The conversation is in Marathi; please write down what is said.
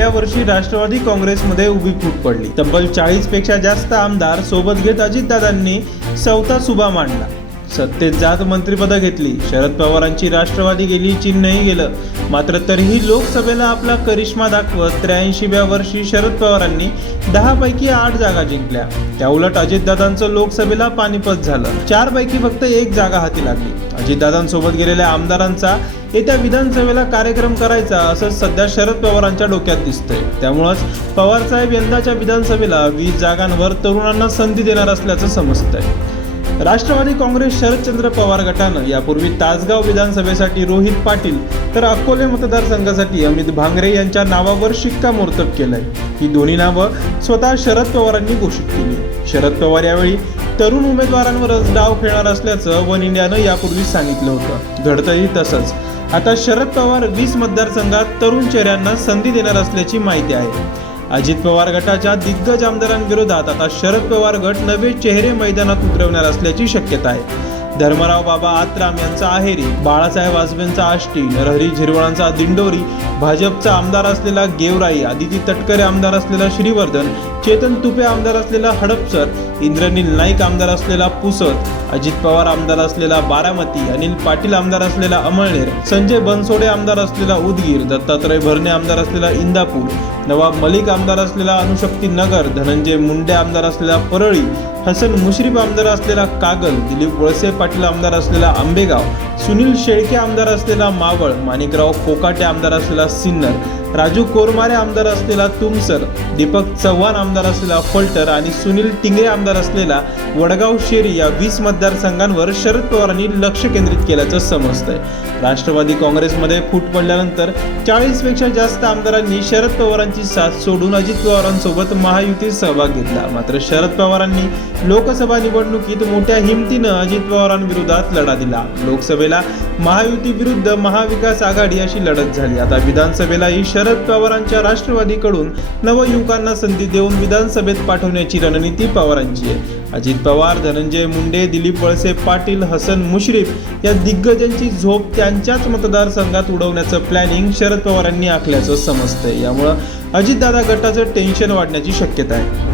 गेल्या वर्षी राष्ट्रवादी काँग्रेसमध्ये उभी फूट पडली. तब्बल चाळीसपेक्षा जास्त आमदार सोबत घेत अजितदादांनी चौथा सुभा मांडला. सत्तेत जात मंत्रिपदं घेतली. शरद पवारांची राष्ट्रवादी गेली चिन्हही गेलं. मात्र तरीही लोकसभेला आपला करिश्मा दाखवत त्र्याऐंशीव्या वर्षी शरद पवारांनी दहापैकी आठ जागा जिंकल्या. त्याउलट अजितदादांचं लोकसभेला पानिपत झालं. चारपैकी फक्त एक जागा हाती लागली. अजितदादांसोबत गेलेल्या आमदारांचा येत्या विधानसभेला कार्यक्रम करायचा असं सध्या शरद पवारांच्या डोक्यात दिसतंय. त्यामुळंच पवार साहेब यंदाच्या विधानसभेला वीस जागांवर तरुणांना संधी देणार असल्याचं समजतंय. राष्ट्रवादी काँग्रेस शरदचंद्र पवार गटानं यापूर्वी तासगाव विधानसभेसाठी रोहित पाटील तर अकोले मतदारसंघासाठी अमित भांगरे यांच्या नावावर शिक्कामोर्तब केलंय. ही दोन्ही नावं स्वतः शरद पवारांनी घोषित केली. शरद पवार यावेळी तरुण उमेदवारांवरच डाव खेळणार असल्याचं वन इंडियानं यापूर्वी सांगितलं होतं. घडतंही तसंच. आता शरद पवार वीस मतदारसंघात तरुण चेहऱ्यांना संधी देणार असल्याची माहिती आहे. अजित पवार गटाच्या दिग्गज आमदारांविरोधात आता शरद पवार गट नवे चेहरे मैदानात उतरवणार असल्याची शक्यता आहे. धर्मराव बाबा आत्राम यांचा आहेरी बाळासाहेब आजबेंचा आष्टी नरहरी झिरवळांचा दिंडोरी भाजपचा आमदार असलेला गेवराई आदिती तटकरे आमदार असलेला श्रीवर्धन चेतन तुपे आमदार असलेला हडपसर इंद्रनील नाईक आमदार असलेला पुसद अजित पवार आमदार असलेला बारामती अनिल पाटील आमदार असलेला अमळनेर संजय बनसोडे आमदार असलेला उदगीर दत्तात्रय भरणे आमदार असलेला इंदापूर नवाब मलिक आमदार असलेला अनुशक्ती नगर धनंजय मुंडे आमदार असलेला परळी हसन मुश्रीफ आमदार असलेला कागल दिलीप वळसे पाटील आमदार असलेला आंबेगाव सुनील शेळके आमदार असलेला मावळ माणिकराव कोकाटे आमदार असलेला सिन्नर राजू कोरमारे आमदार असलेला तुमसर दीपक चव्हाण आमदार असलेला फलटर आणि सुनील टिंगरे आमदार असलेला वडगाव शेरी या वीस मतदारसंघांवर शरद पवारांनी लक्ष केंद्रित केल्याचं समजतंय. राष्ट्रवादी काँग्रेसमध्ये फूट पडल्यानंतर चाळीसपेक्षा जास्त आमदारांनी शरद पवारांची साथ सोडून अजित पवारांसोबत महायुतीत सहभाग घेतला. मात्र शरद पवारांनी लोकसभा निवडणुकीत मोठ्या हिमतीनं अजित पवारांविरोधात लढा दिला. लोकसभेला महायुती विरुद्ध महाविकास आघाडी अशी लढत झाली. आता विधानसभेलाही शरद पवारांच्या राष्ट्रवादीकडून नवयुवकांना संधी देऊन विधानसभेत पाठवण्याची रणनीती पवारांची आहे. अजित पवार धनंजय मुंडे दिलीप वळसे पाटील हसन मुश्रीफ या दिग्गजांची झोप त्यांच्याच मतदारसंघात उडवण्याचं प्लॅनिंग शरद पवारांनी आखल्याचं समजतंय. यामुळं अजितदादा गटाचं टेन्शन वाढण्याची शक्यता आहे.